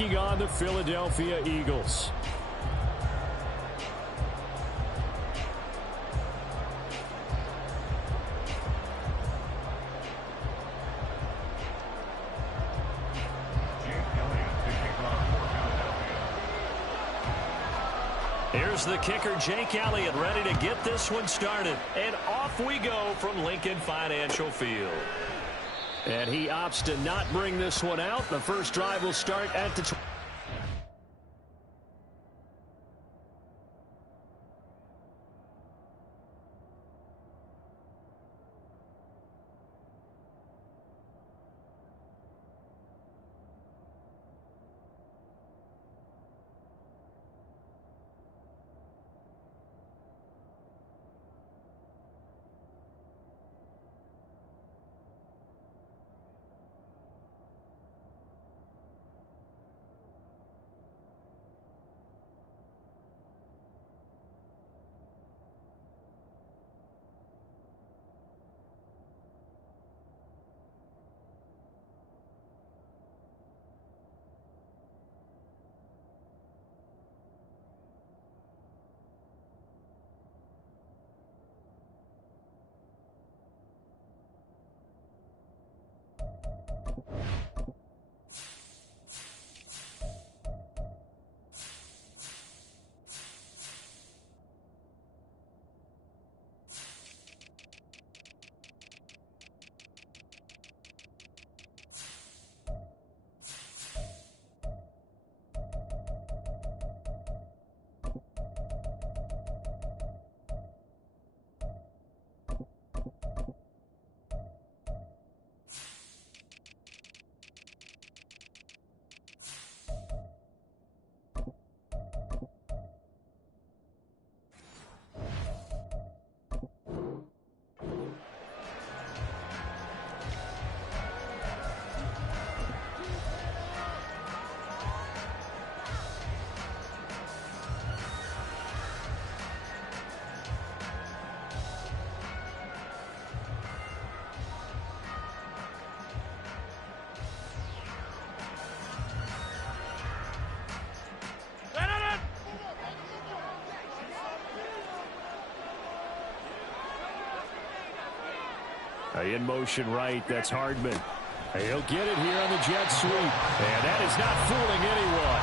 On the Philadelphia Eagles. Here's the kicker, Jake Elliott, ready to get this one started. And off we go from Lincoln Financial Field. And he opts to not bring this one out. The first drive will start at the 20. In motion right, that's Hardman. He'll get it here on the jet sweep. And that is not fooling anyone.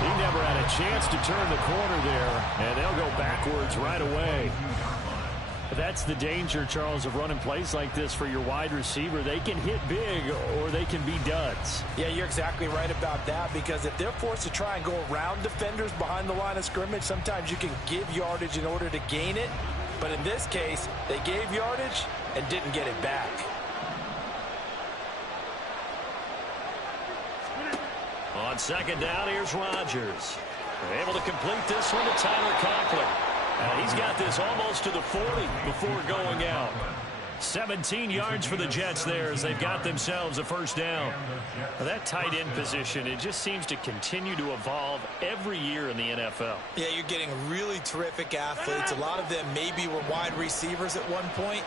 He never had a chance to turn the corner there, and they'll go backwards right away. That's the danger, Charles, of running plays like this for your wide receiver. They can hit big or they can be duds. Yeah, you're exactly right about that, because if they're forced to try and go around defenders behind the line of scrimmage, sometimes you can give yardage in order to gain it. But in this case, they gave yardage and didn't get it back. On second down, here's Rodgers. They're able to complete this one to Tyler Conklin. And he's got this almost to the 40 before going out. 17 yards for the Jets there as they've got themselves a first down. Now that tight end position, it just seems to continue to evolve every year in the NFL. Yeah, you're getting really terrific athletes. A lot of them maybe were wide receivers at one point.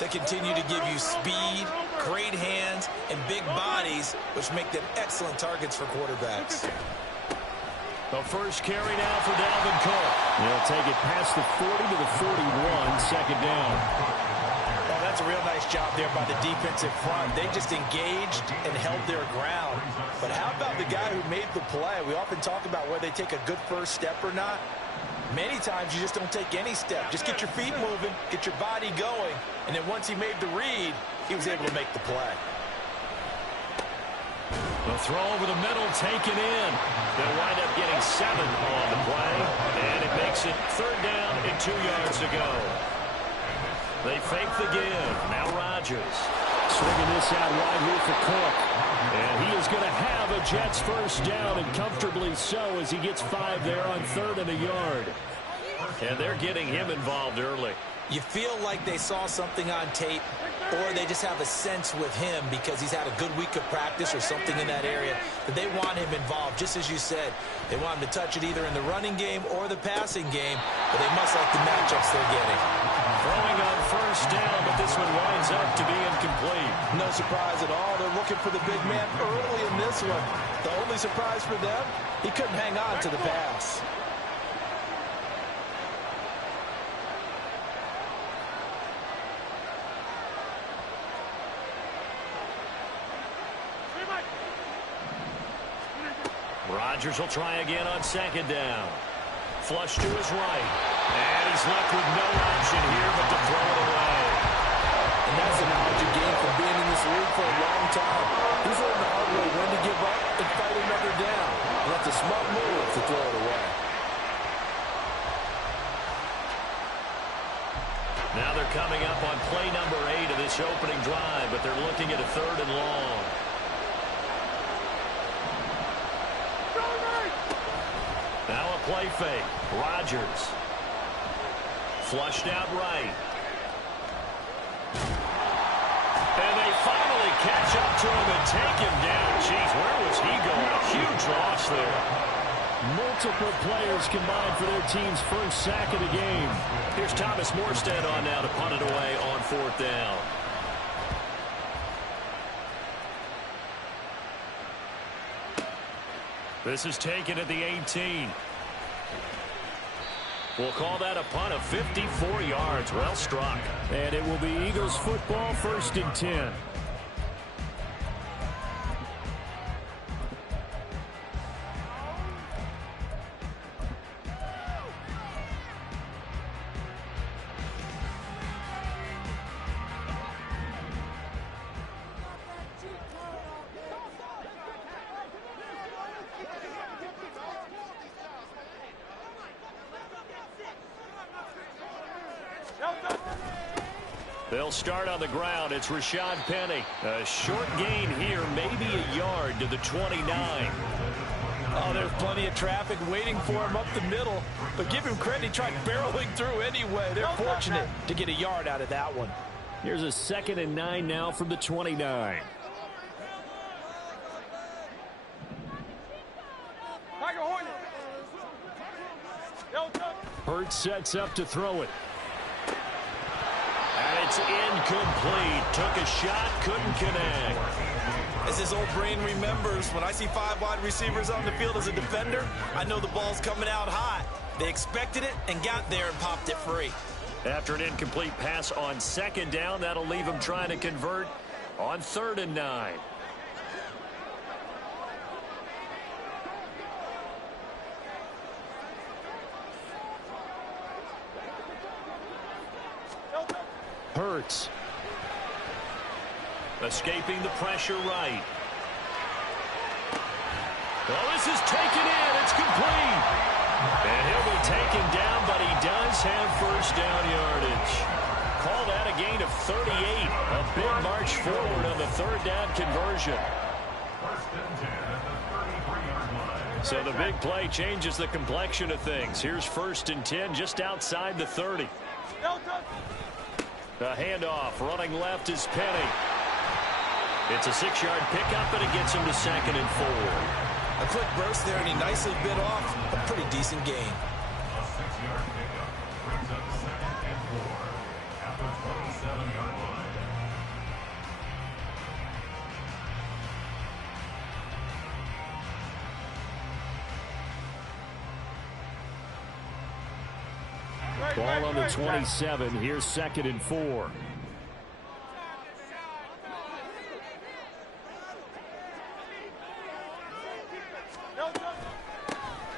They continue to give you speed, great hands, and big bodies, which make them excellent targets for quarterbacks. The first carry now for Dalvin Cook. They'll take it past the 40 to the 41, second down. Well, that's a real nice job there by the defensive front. They just engaged and held their ground. But how about the guy who made the play? We often talk about whether they take a good first step or not. Many times you just don't take any step. Just get your feet moving, get your body going, and then once he made the read, he was able to make the play. The throw over the middle taken in. They'll wind up getting 7 on the play, and it makes it third down and 2 yards to go. They fake the give. Now Rodgers swinging this out wide here for Cook. And he is going to have a Jets first down, and comfortably so, as he gets 5 there on 3rd and a yard. And they're getting him involved early. You feel like they saw something on tape, or they just have a sense with him because he's had a good week of practice or something in that area that they want him involved. Just as you said, they want him to touch it either in the running game or the passing game, but they must like the matchups they're getting. Throwing on first down, but this one winds up to be incomplete. No surprise at all. They're looking for the big man early in this one. The only surprise for them, he couldn't hang on to the pass. Rodgers will try again on second down. Flush to his right. And he's left with no option here but to throw it away. And that's a knowledge you gain from being in this league for a long time. He's learned the hard way when to give up and fight another down. And that's a smart move to throw it away. Now they're coming up on play number 8 of this opening drive, but they're looking at a 3rd and long. Now a play fake. Rodgers. Flushed out right. And they finally catch up to him and take him down. Jeez, where was he going? A huge loss there. Multiple players combined for their team's first sack of the game. Here's Thomas Morstead on now to punt it away on 4th down. This is taken at the 18. We'll call that a punt of 54 yards. Well struck. And it will be Eagles football, 1st and 10. They'll start on the ground. It's Rashad Penny. A short gain here, maybe a yard to the 29. Oh, there's plenty of traffic waiting for him up the middle. But give him credit, he tried barreling through anyway. They're fortunate to get a yard out of that one. Here's a 2nd and 9 now from the 29. Hurts sets up to throw it. And it's incomplete. Took a shot, couldn't connect. As his old brain remembers, when I see 5 wide receivers on the field as a defender, I know the ball's coming out hot. They expected it and got there and popped it free. After an incomplete pass on 2nd down, that'll leave him trying to convert on 3rd and 9. Hurts. Escaping the pressure right. Well, this is taken in. It's complete. And he'll be taken down, but he does have 1st down yardage. Call that a gain of 38. A big march forward on the 3rd down conversion. So the big play changes the complexion of things. Here's 1st and 10 just outside the 30. A handoff. Running left is Penny. It's a 6-yard pickup, and it gets him to 2nd and 4. A quick burst there, and he nicely bit off a pretty decent gain. A 6-yard pickup brings up 2nd and 4 at the 27-yard line. Ball on the 27. Here's 2nd and 4.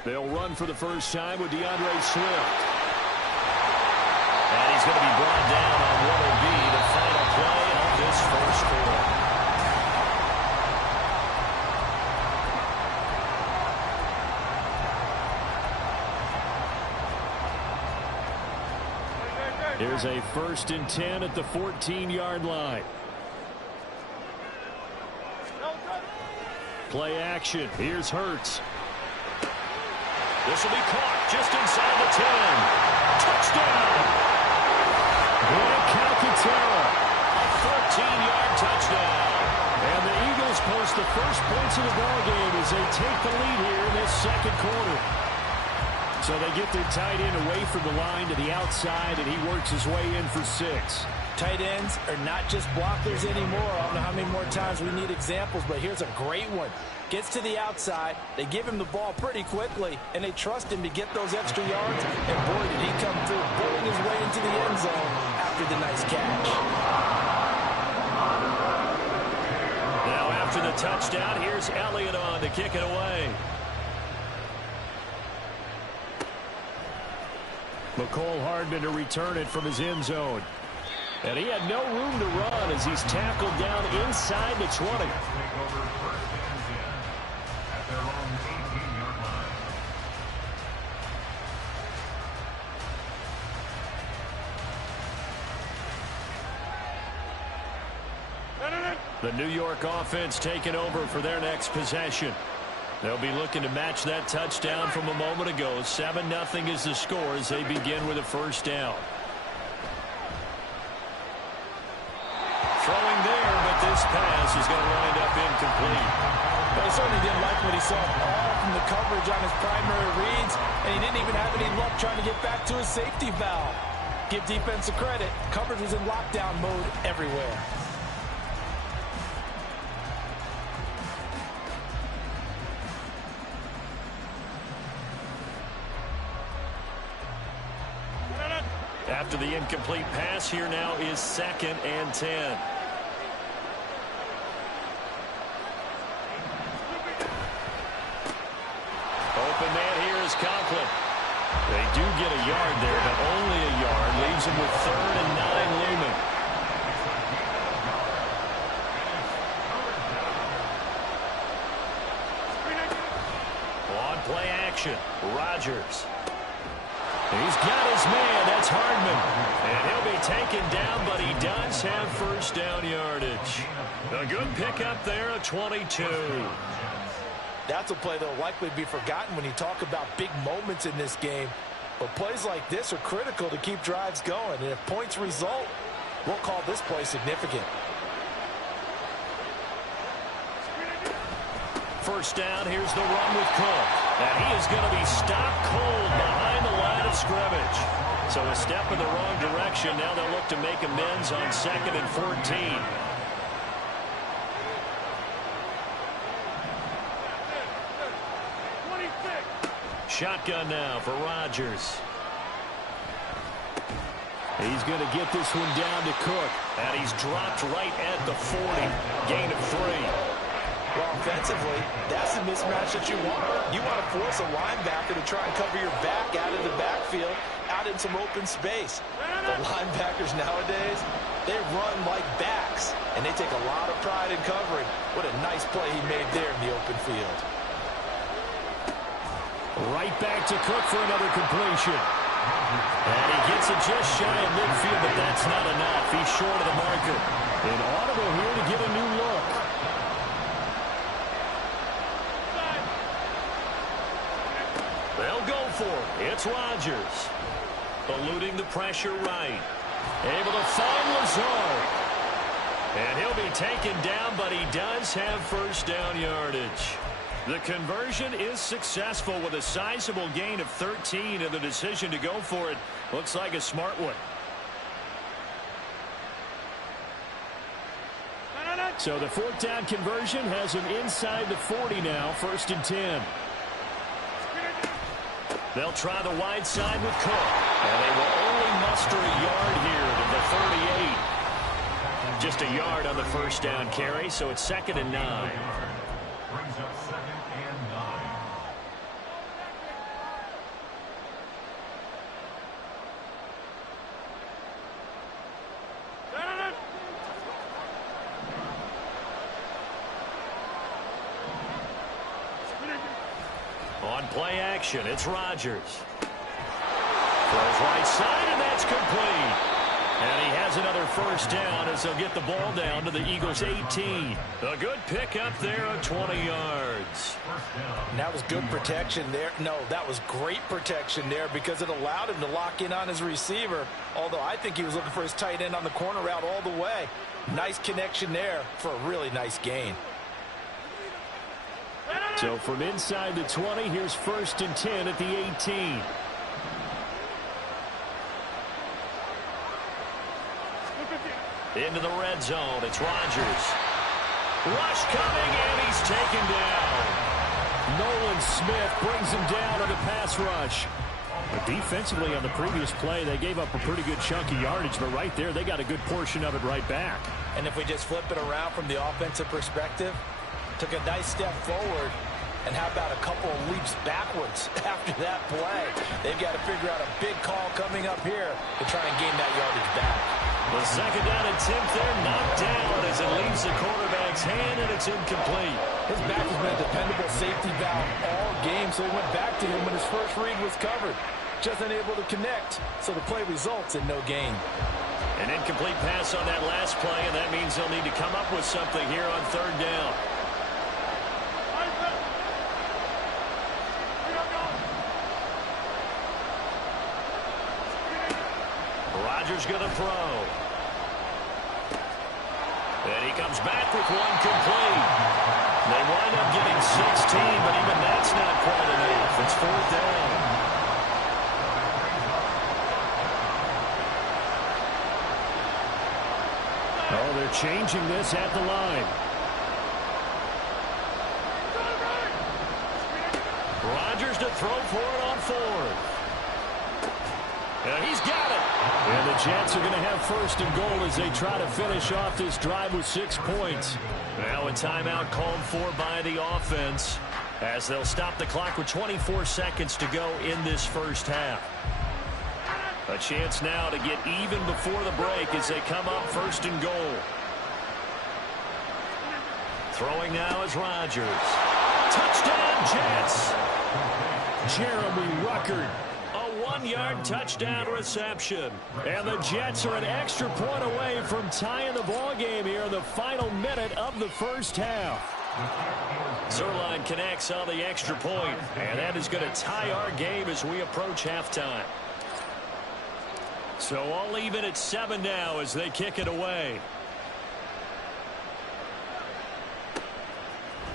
They'll run for the first time with DeAndre Swift. And he's going to be brought down on what will be the final play of this first quarter. Here's a 1st and 10 at the 14-yard line. Play action. Here's Hurts. This will be caught just inside the 10. Touchdown! Grant Calcaterra. A 14-yard touchdown. And the Eagles post the first points of the ballgame as they take the lead here in this 2nd quarter. So they get their tight end away from the line to the outside, and he works his way in for 6. Tight ends are not just blockers anymore. I don't know how many more times we need examples, but here's a great one. Gets to the outside, they give him the ball pretty quickly, and they trust him to get those extra yards, and boy, did he come through, bulling his way into the end zone after the nice catch. Now after the touchdown, here's Elliott on to kick it away. McCole Hardman to return it from his end zone. And he had no room to run as he's tackled down inside the 20. Take over first and 10 at their own 18-yard line. The New York offense taking over for their next possession. They'll be looking to match that touchdown from a moment ago. 7-0 is the score as they begin with a first down. Throwing there, but this pass is going to wind up incomplete. But he certainly didn't like what he saw all from the coverage on his primary reads, and he didn't even have any luck trying to get back to his safety valve. Give defense a credit. Coverage was in lockdown mode everywhere. After the incomplete pass, here now is 2nd and 10. Open man here is Conklin. They do get a yard there, but only a yard. Leaves him with 3rd and 9 looming. On play action, Rodgers. He's got his man. That's Hardman. And he'll be taken down, but he does have first down yardage. A good pickup there, a 22. That's a play that will likely be forgotten when you talk about big moments in this game. But plays like this are critical to keep drives going. And if points result, we'll call this play significant. First down, here's the run with Cook. And he is going to be stopped cold behind the line of scrimmage. So a step in the wrong direction. Now they'll look to make amends on 2nd and 14. Shotgun now for Rodgers. He's going to get this one down to Cook. And he's dropped right at the 40. Gain of 3. Well, offensively, that's a mismatch that you want. You want to force a linebacker to try and cover your back out of the backfield, out in some open space. The linebackers nowadays, they run like backs, and they take a lot of pride in covering. What a nice play he made there in the open field. Right back to Cook for another completion. And he gets it just shy of midfield, but that's not enough. He's short of the marker. An audible here to get a new look. They'll go for it. It's Rodgers. Eluding the pressure right. Able to find Lazard. And he'll be taken down, but he does have first down yardage. The conversion is successful with a sizable gain of 13, and the decision to go for it looks like a smart one. So the 4th down conversion has him inside the 40 now, 1st and 10. They'll try the wide side with Cook, and they will only muster a yard here to the 38. Just a yard on the first down carry, so it's 2nd and 9. Brings up 2nd and 9. On play action, it's Rodgers. Throws right side, and that's complete. And he has another first down as they'll get the ball down to the Eagles' 18. A good pickup there of 20 yards. And that was good protection there. No, that was great protection there because it allowed him to lock in on his receiver, although I think he was looking for his tight end on the corner route all the way. Nice connection there for a really nice gain. So from inside the 20, here's 1st and 10 at the 18. Into the red zone. It's Rodgers. Rush coming, and he's taken down. Nolan Smith brings him down on the pass rush. But defensively on the previous play, they gave up a pretty good chunk of yardage, but right there, they got a good portion of it right back. And if we just flip it around from the offensive perspective, took a nice step forward, and how about a couple of leaps backwards after that play? They've got to figure out a big call coming up here to try and gain that yardage back. The second down attempt there knocked down as it leaves the quarterback's hand, and it's incomplete. His back has been a dependable safety valve all game, so he went back to him when his first read was covered. Just unable to connect, so the play results in no gain. An incomplete pass on that last play, and that means they'll need to come up with something here on third down. Rodgers going to throw. And he comes back with one complete. They wind up getting 16, but even that's not quite enough. It's fourth down. Oh, they're changing this at the line. Rodgers to throw for it on fourth. And he's got it. And the Jets are going to have first and goal as they try to finish off this drive with 6 points. Now a timeout called for by the offense as they'll stop the clock with 24 seconds to go in this first half. A chance now to get even before the break as they come up first and goal. Throwing now is Rodgers. Touchdown, Jets. Jeremy Ruckert. A 1-yard touchdown reception. And the Jets are an extra point away from tying the ball game here in the final minute of the first half. Zerline connects on the extra point, and that is going to tie our game as we approach halftime. So all even at 7 now as they kick it away.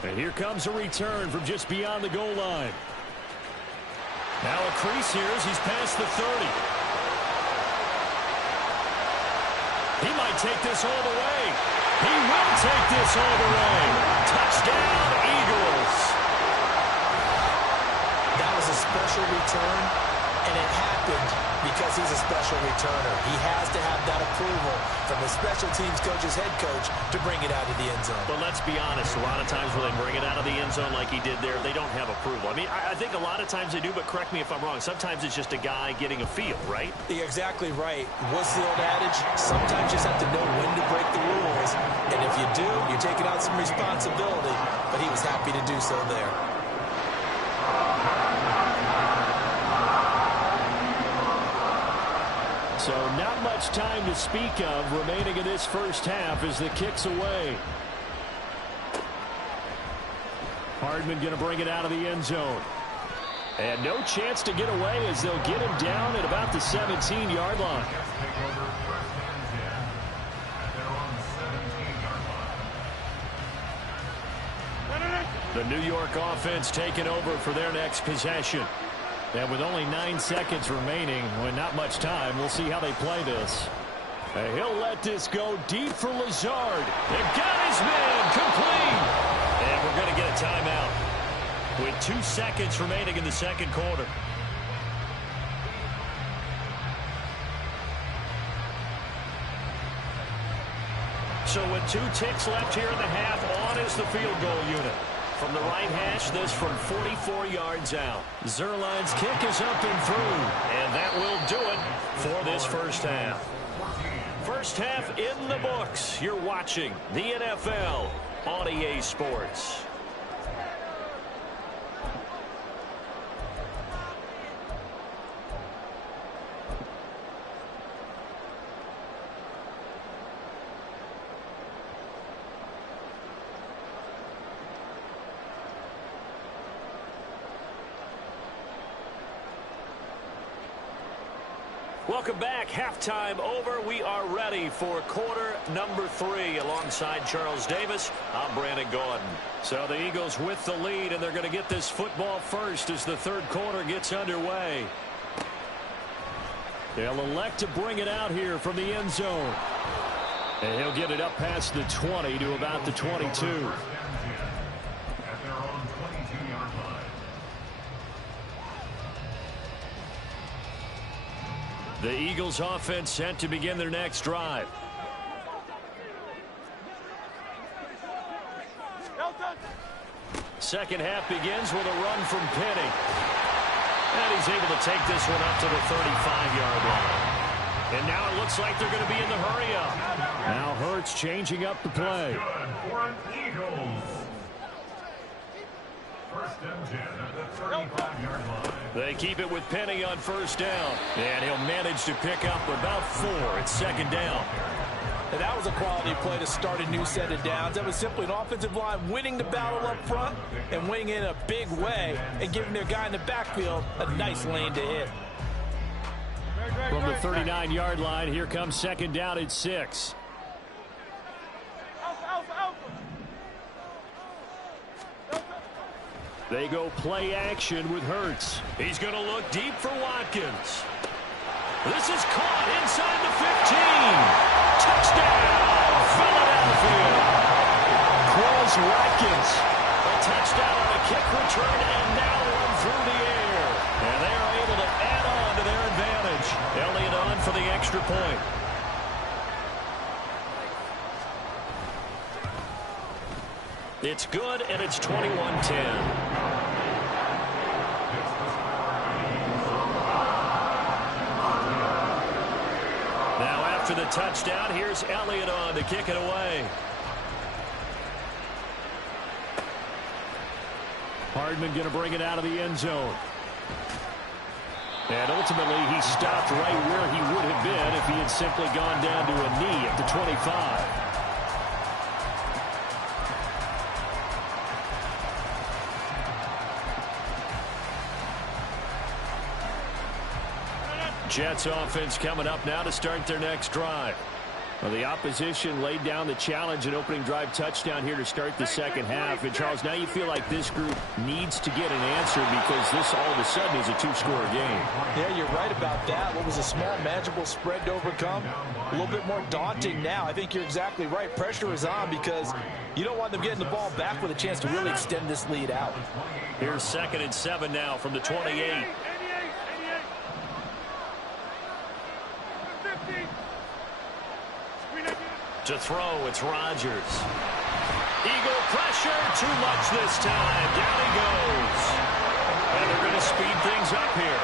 And here comes a return from just beyond the goal line. Now a crease here as he's past the 30. He might take this all the way. He will take this all the way. Touchdown, Eagles. That was a special return, and it happened because he's a special returner. He has to have that approval from the special teams coach's head coach to bring it out of the end zone. But let's be honest, a lot of times when they bring it out of the end zone like he did there, they don't have approval. I mean, I think a lot of times they do, but correct me if I'm wrong. Sometimes it's just a guy getting a feel, right? You're exactly right. What's the old adage? Sometimes you just have to know when to break the rules. And if you do, you're taking out some responsibility. But he was happy to do so there. So not much time to speak of remaining in this first half as the kick's away. Hardman going to bring it out of the end zone. And no chance to get away as they'll get him down at about the 17-yard line. The New York offense taking over for their next possession. And with only 9 seconds remaining, with not much time, we'll see how they play this. And he'll let this go deep for Lazard. They've got his man complete. And we're going to get a timeout with 2 seconds remaining in the second quarter. So with 2 ticks left here in the half, on is the field goal unit. From the right hash, this from 44 yards out. Zerline's kick is up and through. And that will do it for this first half. First half in the books. You're watching the NFL on EA Sports. Welcome back. Halftime over. We are ready for quarter number 3 alongside Charles Davis. I'm Brandon Gordon. So the Eagles with the lead, and they're going to get this football first as the third quarter gets underway. They'll elect to bring it out here from the end zone. And he'll get it up past the 20 to about the 22. At their own 22-yard line. The Eagles offense set to begin their next drive. Second half begins with a run from Penny. And he's able to take this one up to the 35-yard line. And now it looks like they're going to be in the hurry-up. Now Hurts changing up the play. Good for an Eagles. First and 10 at the 35-yard line. They keep it with Penny on first down. And he'll manage to pick up about 4 at second down. And that was a quality play to start a new set of downs. That was simply an offensive line winning the battle up front and winning it in a big way and giving their guy in the backfield a nice lane to hit. From the 39-yard line, here comes second down at 6. They go play action with Hurts. He's going to look deep for Watkins. This is caught inside the 15. Touchdown, Philadelphia. Quez Watkins. A touchdown on a kick return and now run through the air. And they are able to add on to their advantage. Elliott on for the extra point. It's good, and it's 21-10. After the touchdown, here's Elliott on to kick it away. Hardman going to bring it out of the end zone. And ultimately, he stopped right where he would have been if he had simply gone down to a knee at the 25. Jets offense coming up now to start their next drive. Well, the opposition laid down the challenge and opening drive touchdown here to start the second half. And, Charles, now you feel like this group needs to get an answer because this all of a sudden is a two-score game. Yeah, you're right about that. What was a small, manageable spread to overcome, a little bit more daunting now. I think you're exactly right. Pressure is on because you don't want them getting the ball back with a chance to really extend this lead out. Here's 2nd and 7 now from the 28. To throw, it's Rodgers. Eagle pressure, too much this time. Down he goes. And they're going to speed things up here.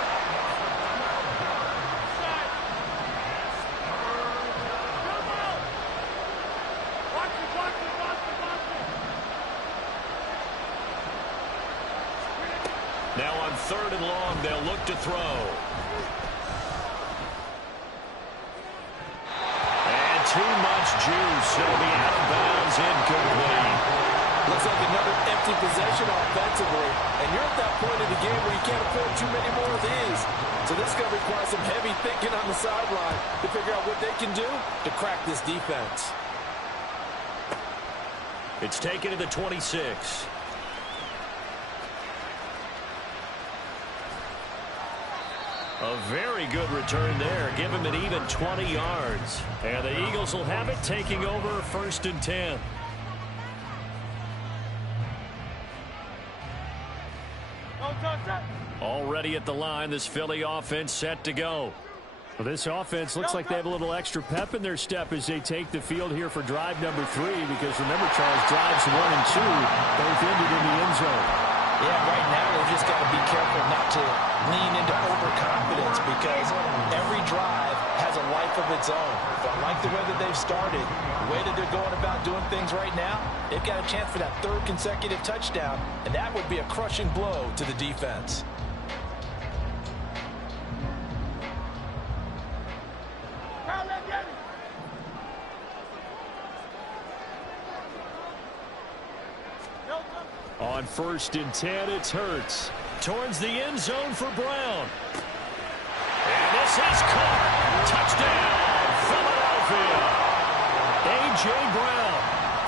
Now on 3rd and long, they'll look to throw. Too much juice. It'll be out of bounds, incomplete. Looks like another empty possession offensively. And you're at that point of the game where you can't afford too many more of these. So this is going to require some heavy thinking on the sideline to figure out what they can do to crack this defense. It's taken to the 26. A very good return there. Give him an even 20 yards. And the Eagles will have it, taking over 1st and 10. Already at the line, this Philly offense set to go. Well, this offense looks like they have a little extra pep in their step as they take the field here for drive number 3. Because remember, Charles, drives 1 and 2 both ended in the end zone. Yeah, right now they've just got to be careful not to lean into overconfidence because every drive has a life of its own. But I like the way that they've started, the way that they're going about doing things right now, they've got a chance for that 3rd consecutive touchdown, and that would be a crushing blow to the defense. On 1st and 10, it's Hurts. Towards the end zone for Brown. And this is caught. Touchdown, Philadelphia. A.J. Brown,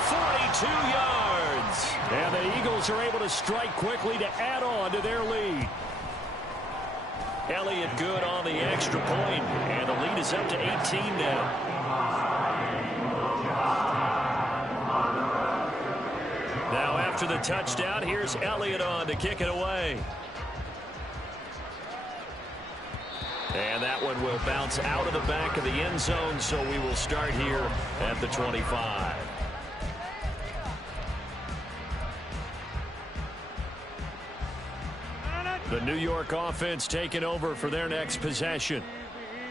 42 yards. And the Eagles are able to strike quickly to add on to their lead. Elliott good on the extra point, and the lead is up to 18 now. after the touchdown. Here's Elliott on to kick it away. And that one will bounce out of the back of the end zone, so we will start here at the 25. The New York offense taking over for their next possession.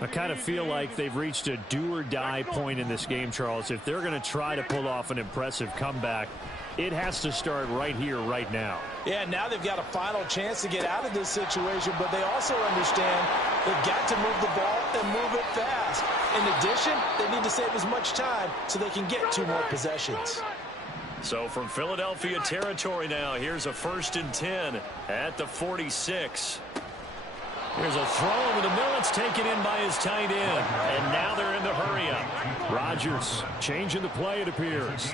I kind of feel like they've reached a do-or-die point in this game, Charles. If they're going to try to pull off an impressive comeback, it has to start right here, right now. Yeah, now they've got a final chance to get out of this situation, but they also understand they've got to move the ball and move it fast. In addition, they need to save as much time so they can get 2 more possessions. So from Philadelphia territory now, here's a 1st and 10 at the 46. Here's a throw over the middle. It's taken in by his tight end. And now they're in the hurry-up. Rodgers changing the play, it appears.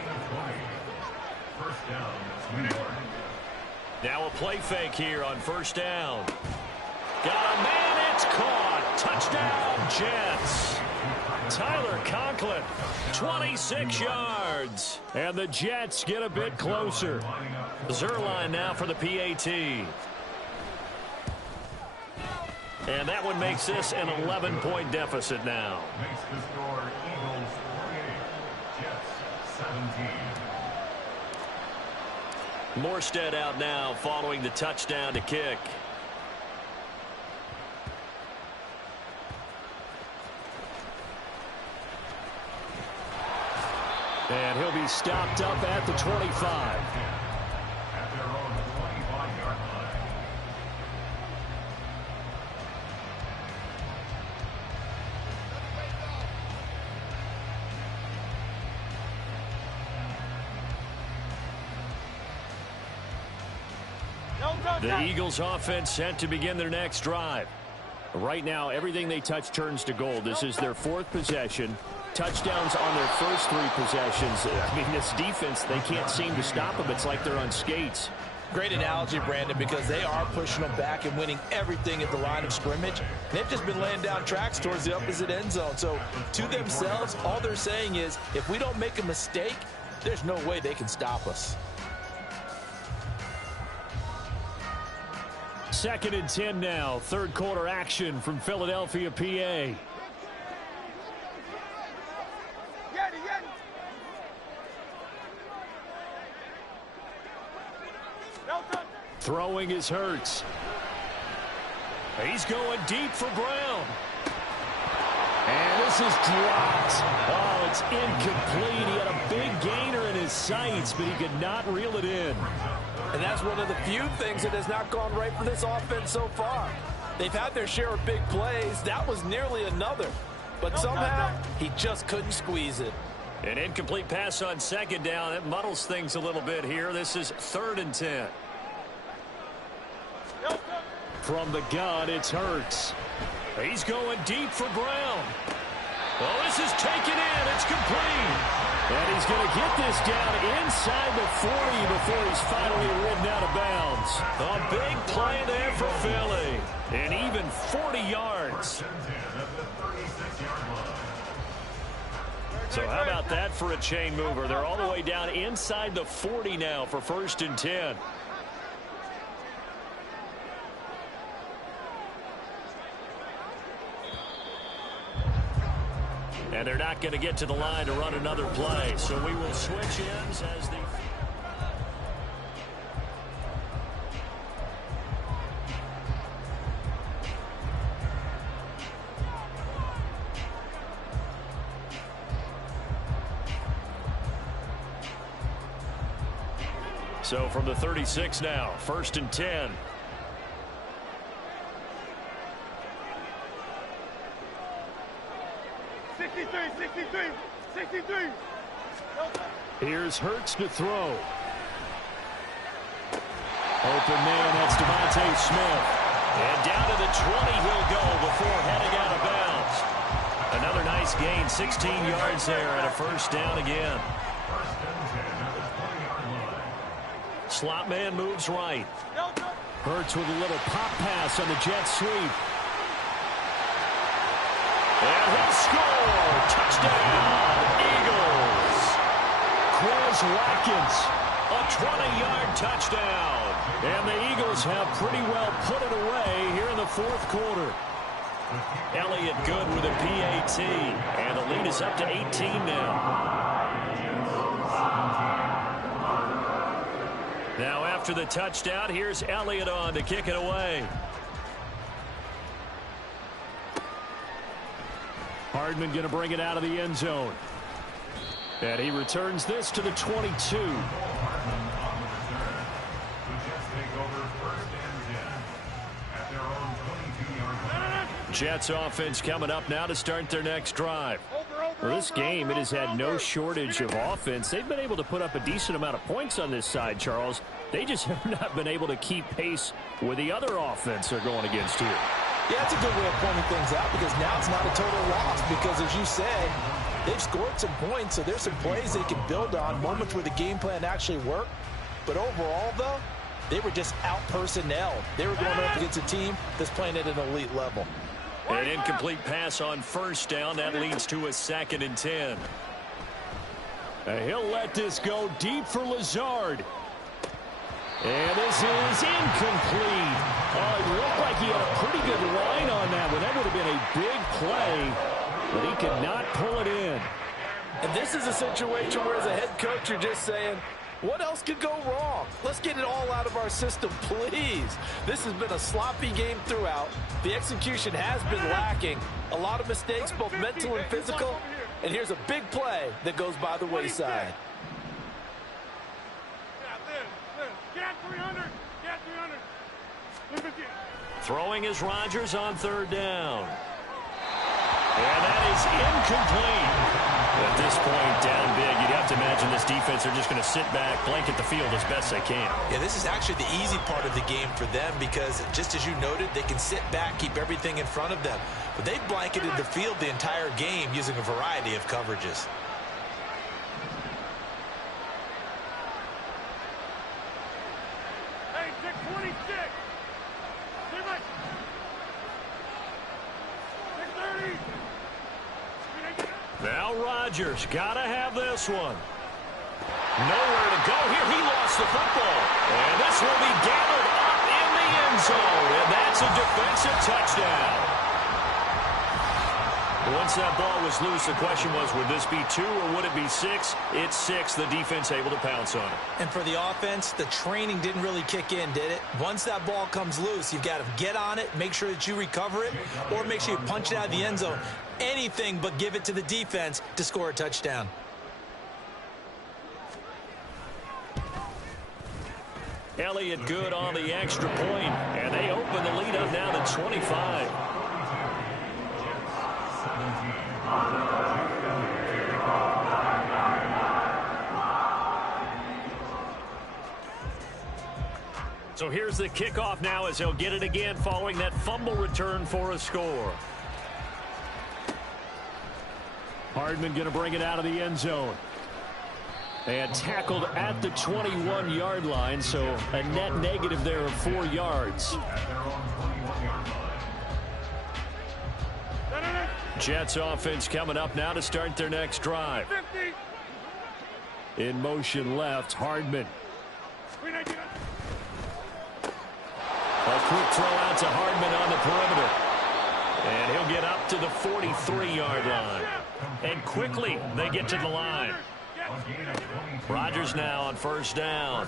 Now a play fake here on 1st down. Got a man. It's caught. Touchdown, Jets. Tyler Conklin, 26 yards. And the Jets get a bit closer. Zerline now for the PAT. And that one makes this an 11-point deficit now. Makes the score Eagles 48, Jets 17. Morstead out now following the touchdown to kick. And he'll be stopped up at the 25. At their own 25-yard line. The Eagles offense set to begin their next drive. Right now, everything they touch turns to gold. This is their 4th possession. Touchdowns on their first 3 possessions. I mean, this defense, they can't seem to stop them. It's like they're on skates. Great analogy, Brandon, because they are pushing them back and winning everything at the line of scrimmage. They've just been laying down tracks towards the opposite end zone. So to themselves, all they're saying is, if we don't make a mistake, there's no way they can stop us. 2nd and 10 now. 3rd quarter action from Philadelphia, PA. Throwing is Hurts. He's going deep for Brown. And this is dropped. Oh, it's incomplete. He had a big gainer in his sights, but he could not reel it in. And that's one of the few things that has not gone right for this offense so far. They've had their share of big plays. That was nearly another. But somehow, he just couldn't squeeze it. An incomplete pass on 2nd down. It muddles things a little bit here. This is 3rd and 10. From the gun, it's Hurts. He's going deep for Brown. Oh, this is taken in. It's complete. And he's going to get this down inside the 40 before he's finally ridden out of bounds. A big play there for Philly. And even 40 yards. So how about that for a chain mover? They're all the way down inside the 40 now for 1st and 10. And they're not going to get to the line to run another play. So we will switch ends as the... So from the 36 now, 1st and 10. Here's Hurts to throw. Open man, that's Devontae Smith. And down to the 20 he'll go before heading out of bounds. Another nice gain, 16 yards there, and a 1st down again. Slot man moves right. Hurts with a little pop pass on the jet sweep. And he'll score. Touchdown, Eagles. Quez Watkins A 20-yard touchdown. And the Eagles have pretty well put it away here in the fourth quarter. Elliott good with a PAT. And the lead is up to 18 now. Now after the touchdown, here's Elliott on to kick it away. Hardman going to bring it out of the end zone. And he returns this to the 22. Jets offense coming up now to start their next drive. For this game, it has had no shortage of offense. They've been able to put up a decent amount of points on this side, Charles. They just have not been able to keep pace with the other offense they're going against here. Yeah, that's a good way of pointing things out because now it's not a total loss because, as you said, they've scored some points, so there's some plays they can build on, moments where the game plan actually worked. But overall, though, they were just out-personnelled. They were going up against a team that's playing at an elite level. An incomplete pass on first down. That leads to a 2nd and 10. He'll let this go deep for Lazard. And this is incomplete. Oh, it looked like he had a pretty good line on that one. That would have been a big play, but he could not pull it in. And this is a situation where, as a head coach, you're just saying, what else could go wrong? Let's get it all out of our system, please. This has been a sloppy game throughout. The execution has been lacking. A lot of mistakes, both mental and physical. And here's a big play that goes by the wayside. Throwing is Rodgers on 3rd down. And that is incomplete. At this point, down big, you'd have to imagine this defense are just going to sit back, blanket the field as best they can. Yeah, this is actually the easy part of the game for them because, just as you noted, they can sit back, keep everything in front of them. But they've blanketed the field the entire game using a variety of coverages. Hey, 26. Now Rodgers got to have this one. Nowhere to go here. He lost the football. And this will be gathered up in the end zone. And that's a defensive touchdown. Once that ball was loose, the question was, would this be 2 or would it be 6? It's 6. The defense able to pounce on it. And for the offense, the training didn't really kick in, did it? Once that ball comes loose, you've got to get on it, make sure that you recover it, or make sure you punch it out of the end zone. Anything but give it to the defense to score a touchdown. Elliott good on the extra point, and they open the lead up now to 25. So here's the kickoff now as he'll get it again following that fumble return for a score. Hardman going to bring it out of the end zone. And tackled at the 21-yard line, so a net negative there of 4 yards. Jets offense coming up now to start their next drive. In motion left, Hardman. A quick throw out to Hardman on the perimeter. And he'll get up to the 43-yard line. And quickly they get to the line. Rodgers now on first down.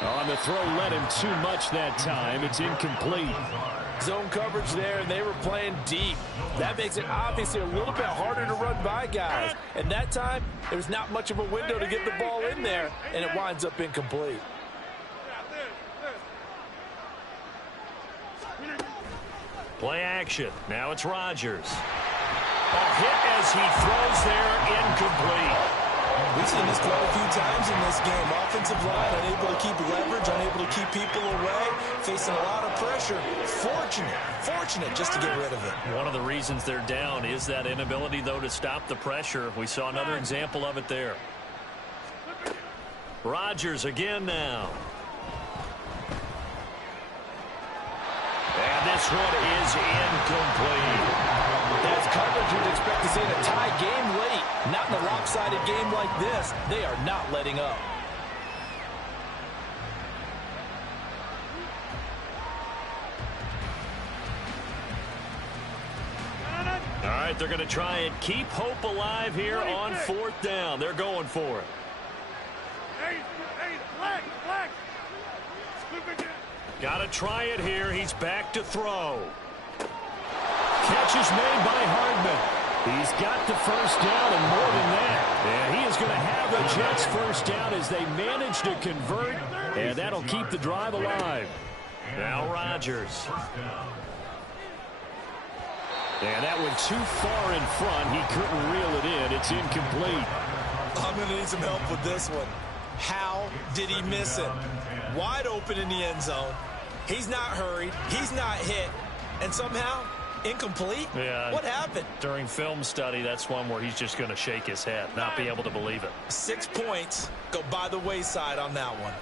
On the throw, led him too much that time. It's incomplete. Zone coverage there, and they were playing deep. That makes it obviously a little bit harder to run by guys. And that time, there's not much of a window to get the ball in there, and it winds up incomplete. Play action. Now it's Rodgers. A hit as he throws there, incomplete. We've seen this quite a few times in this game. Offensive line unable to keep leverage, unable to keep people away, facing a lot of pressure. Fortunate just to get rid of it. One of the reasons they're down is that inability, though, to stop the pressure. We saw another example of it there. Rodgers again now. And this one is incomplete. That tough coverage you'd expect to see in a tie game late. Not in a lopsided game like this. They are not letting up. All right, they're going to try and keep hope alive here on 4th down. They're going for it. Got to try it here. He's back to throw. Catch is made by Hardman. He's got the first down and more than that. And he is going to have the Jets first down as they manage to convert, and that'll keep the drive alive. Now Rodgers. And that went too far in front. He couldn't reel it in. It's incomplete. I'm going to need some help with this one. How did he miss it? Wide open in the end zone. He's not hurried. He's not hit. And somehow, incomplete? Yeah. What happened? During film study, that's one where he's just going to shake his head, not be able to believe it. 6 points go by the wayside on that one.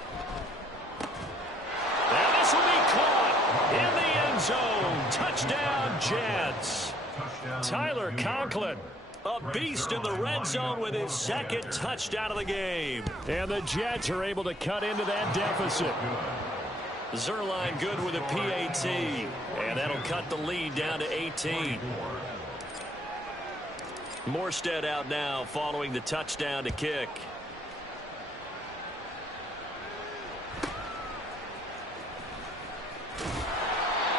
And this will be caught in the end zone. Touchdown, Jets. Tyler Conklin, a beast in the red zone with his 2nd touchdown of the game. And the Jets are able to cut into that deficit. Zerline good with a PAT. And that'll cut the lead down to 18. Morstead out now following the touchdown to kick.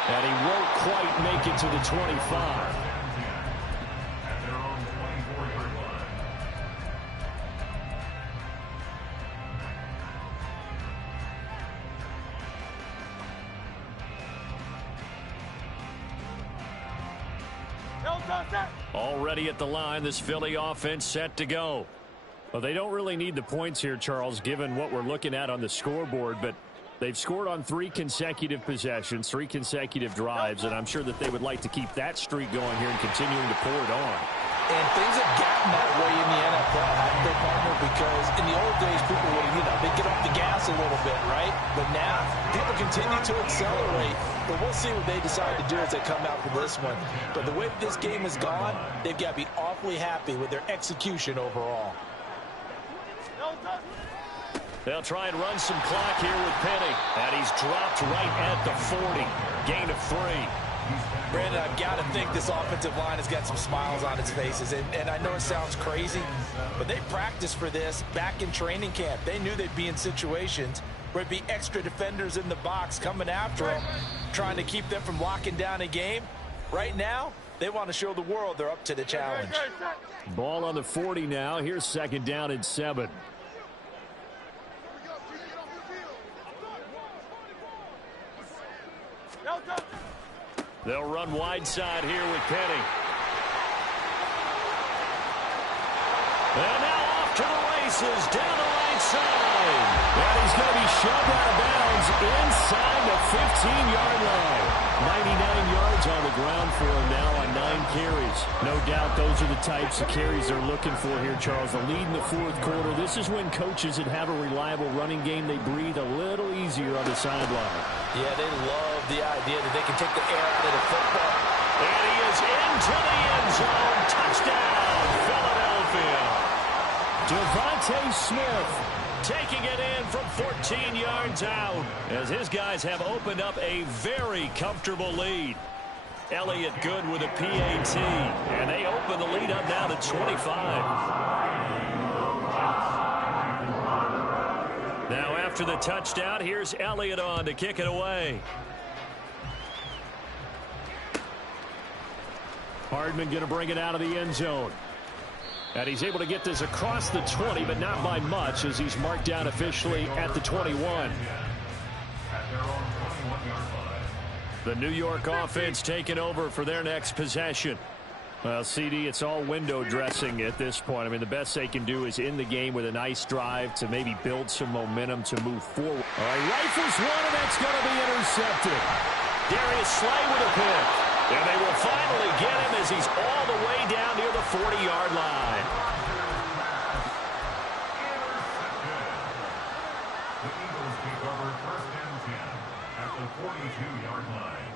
And he won't quite make it to the 25. Already at the line, this Philly offense set to go. Well, they don't really need the points here, Charles, given what we're looking at on the scoreboard, but they've scored on 3 consecutive possessions, 3 consecutive drives, and I'm sure that they would like to keep that streak going here and continuing to pour it on. And things have gotten that way in the NFL, haven't they, partner? Because in the old days, people would, they'd get off the gas a little bit, right? But now, people continue to accelerate. But we'll see what they decide to do as they come out for this one. But the way that this game has gone, they've got to be awfully happy with their execution overall. They'll try and run some clock here with Penny. And he's dropped right at the 40. Gain of 3. Brandon, I've got to think this offensive line has got some smiles on its faces. And I know it sounds crazy, but they practiced for this back in training camp. They knew they'd be in situations where it'd be extra defenders in the box coming after them, trying to keep them from locking down a game. Right now, they want to show the world they're up to the challenge. Ball on the 40 now. Here's 2nd down and 7. They'll run wide side here with Penny. And now off to the races down the right side. And he's going to be shoved out of bounds inside the 15-yard line. 99 yards on the ground for him now on 9 carries. No doubt those are the types of carries they're looking for here, Charles. The lead in the 4th quarter. This is when coaches that have a reliable running game, they breathe a little easier on the sideline. Yeah, they love the idea that they can take the air out of the football. And he is into the end zone. Touchdown, Philadelphia. Devontae Smith taking it in from 14 yards out as his guys have opened up a very comfortable lead. Elliott good with a PAT, and they open the lead up now to 25. Now after the touchdown, here's Elliott on to kick it away. Hardman going to bring it out of the end zone. And he's able to get this across the 20, but not by much, as he's marked down officially at the 21. The New York offense taking over for their next possession. Well, CD, it's all window dressing at this point. I mean, the best they can do is in the game with a nice drive to maybe build some momentum to move forward. All right, rifles one, and that's going to be intercepted. Darius Slay with a pick. And they will finally get him as he's all the way down near the 40-yard line. The Eagles take over 1st and 10 at the 42-yard line.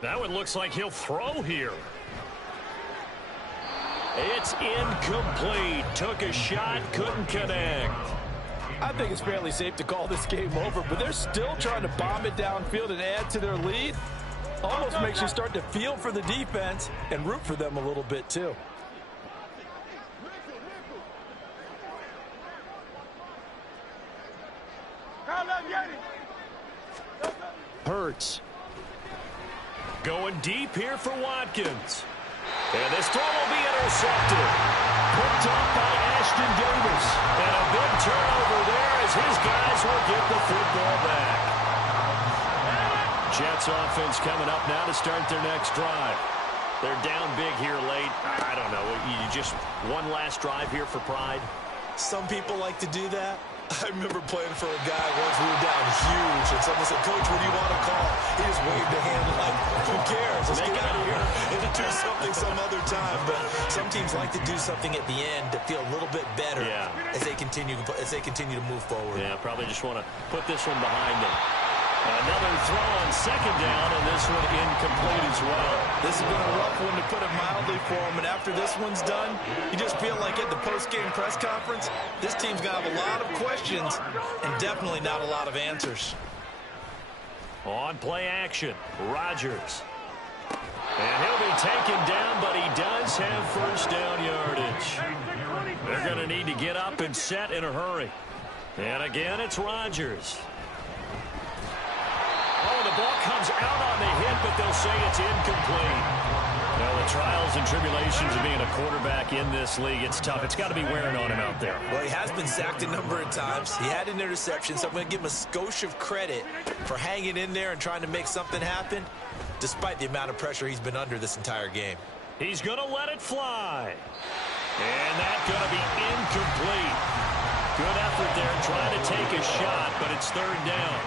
That one looks like he'll throw here. It's incomplete. Took a shot, couldn't connect. I think it's fairly safe to call this game over, but they're still trying to bomb it downfield and add to their lead. Almost makes you start to feel for the defense and root for them a little bit too. Hurts. Going deep here for Watkins. And this throw will be intercepted. Picked up by Ashton Davis. And a big turnover there as his guys will get the football back. Jets offense coming up now to start their next drive. They're down big here late. I don't know. You just one last drive here for pride. Some people like to do that. I remember playing for a guy once we were down huge, and someone said, "Coach, what do you want to call?" He just waved a hand like, "Who cares? Let's get out of here and do something some other time." But some teams like to do something at the end to feel a little bit better as they continue to move forward. Yeah, probably just want to put this one behind them. Another throw on second down, and this one incomplete as well. This has been a rough one, to put it mildly, for him. And after this one's done, you just feel like at the post-game press conference, this team's going to have a lot of questions and definitely not a lot of answers. On play action, Rodgers. And he'll be taken down, but he does have first down yardage. They're going to need to get up and set in a hurry. And again, it's Rodgers. Oh, the ball comes out on the hit, but they'll say it's incomplete. Well, the trials and tribulations of being a quarterback in this league, it's tough. It's got to be wearing on him out there. Well, he has been sacked a number of times. He had an interception, so I'm going to give him a skosh of credit for hanging in there and trying to make something happen, despite the amount of pressure he's been under this entire game. He's going to let it fly. And that's going to be incomplete. Good effort there trying to take a shot, but it's third down.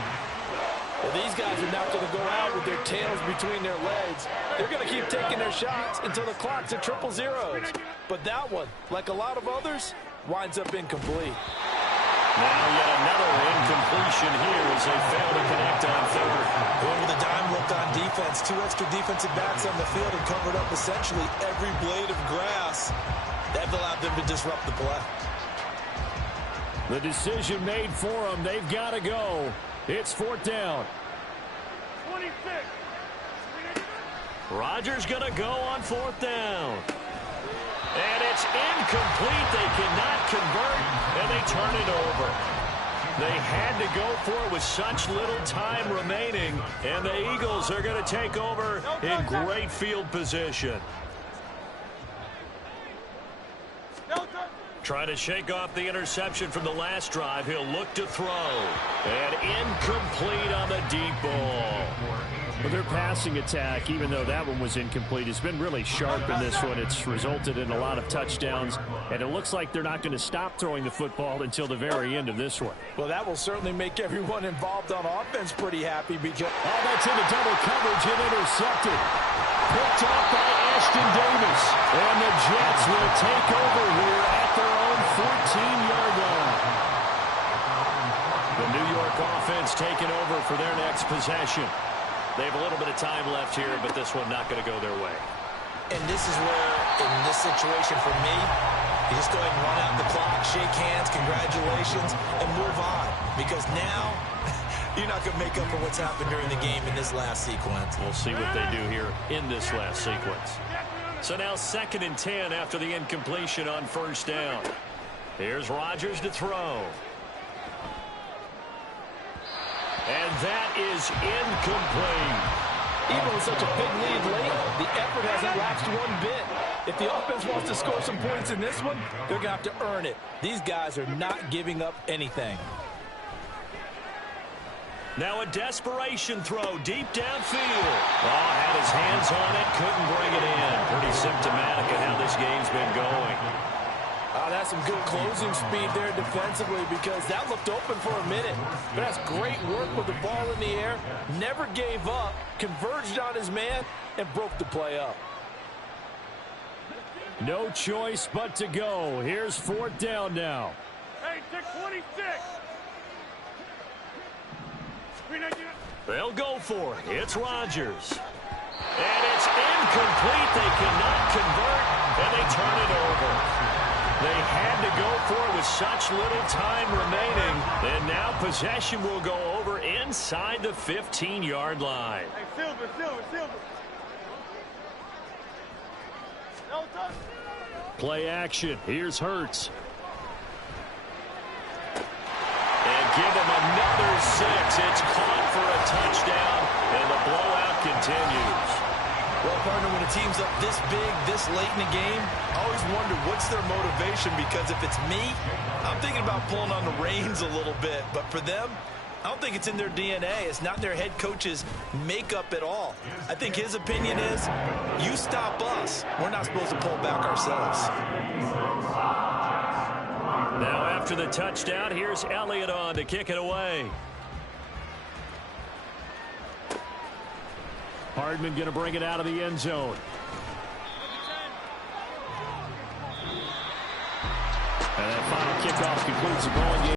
Well, these guys are not going to go out with their tails between their legs. They're going to keep taking their shots until the clock's at triple zeros. But that one, like a lot of others, winds up incomplete. Now yet another incompletion here as they fail to connect on third. Going with a dime look on defense. Two extra defensive backs on the field and covered up essentially every blade of grass. That allowed them to disrupt the play. The decision made for them. They've got to go. It's fourth down. 26. Rodgers going to go on fourth down. And it's incomplete. They cannot convert, and they turn it over. They had to go for it with such little time remaining, and the Eagles are going to take over in great field position. Trying to shake off the interception from the last drive. He'll look to throw. And incomplete on the deep ball. Well, their passing attack, even though that one was incomplete, has been really sharp in this one. It's resulted in a lot of touchdowns, and it looks like they're not going to stop throwing the football until the very end of this one. Well, that will certainly make everyone involved on offense pretty happy because... Oh, that's into double coverage and intercepted. Picked up by Ashton Davis. And the Jets will take over here at their own 14-yard line. The New York offense taking over for their next possession. They have a little bit of time left here, but this one not going to go their way. And this is where, in this situation for me, you just go ahead and run out the clock, shake hands, congratulations, and move on. Because now, you're not going to make up for what's happened during the game in this last sequence. We'll see what they do here in this last sequence. So now 2nd and 10 after the incompletion on first down. Here's Rodgers to throw. And that is incomplete. Even with such a big lead late, the effort hasn't lapsed one bit. If the offense wants to score some points in this one, they're going to have to earn it. These guys are not giving up anything. Now a desperation throw deep downfield. Oh, had his hands on it, couldn't bring it in. Pretty symptomatic of how this game's been going. That's some good closing speed there defensively because that looked open for a minute. But that's great work with the ball in the air. Never gave up, converged on his man, and broke the play up. No choice but to go. Here's 4th down now. Hey, take 26. They'll go for it. It's Rodgers. And it's incomplete. They cannot convert, and they turn it over. They had to go for it with such little time remaining. And now possession will go over inside the 15-yard line. Hey, Silver. No touch. Play action. Here's Hurts. And give him another 6. It's caught for a touchdown, and the blowout continues. Well, partner, when a team's up this big, this late in the game, I always wonder what's their motivation, because if it's me, I'm thinking about pulling on the reins a little bit. But for them, I don't think it's in their DNA. It's not their head coach's makeup at all. I think his opinion is, you stop us, we're not supposed to pull back ourselves. Now after the touchdown, here's Elliott on to kick it away. Hardman going to bring it out of the end zone. And that final kickoff concludes the ball game.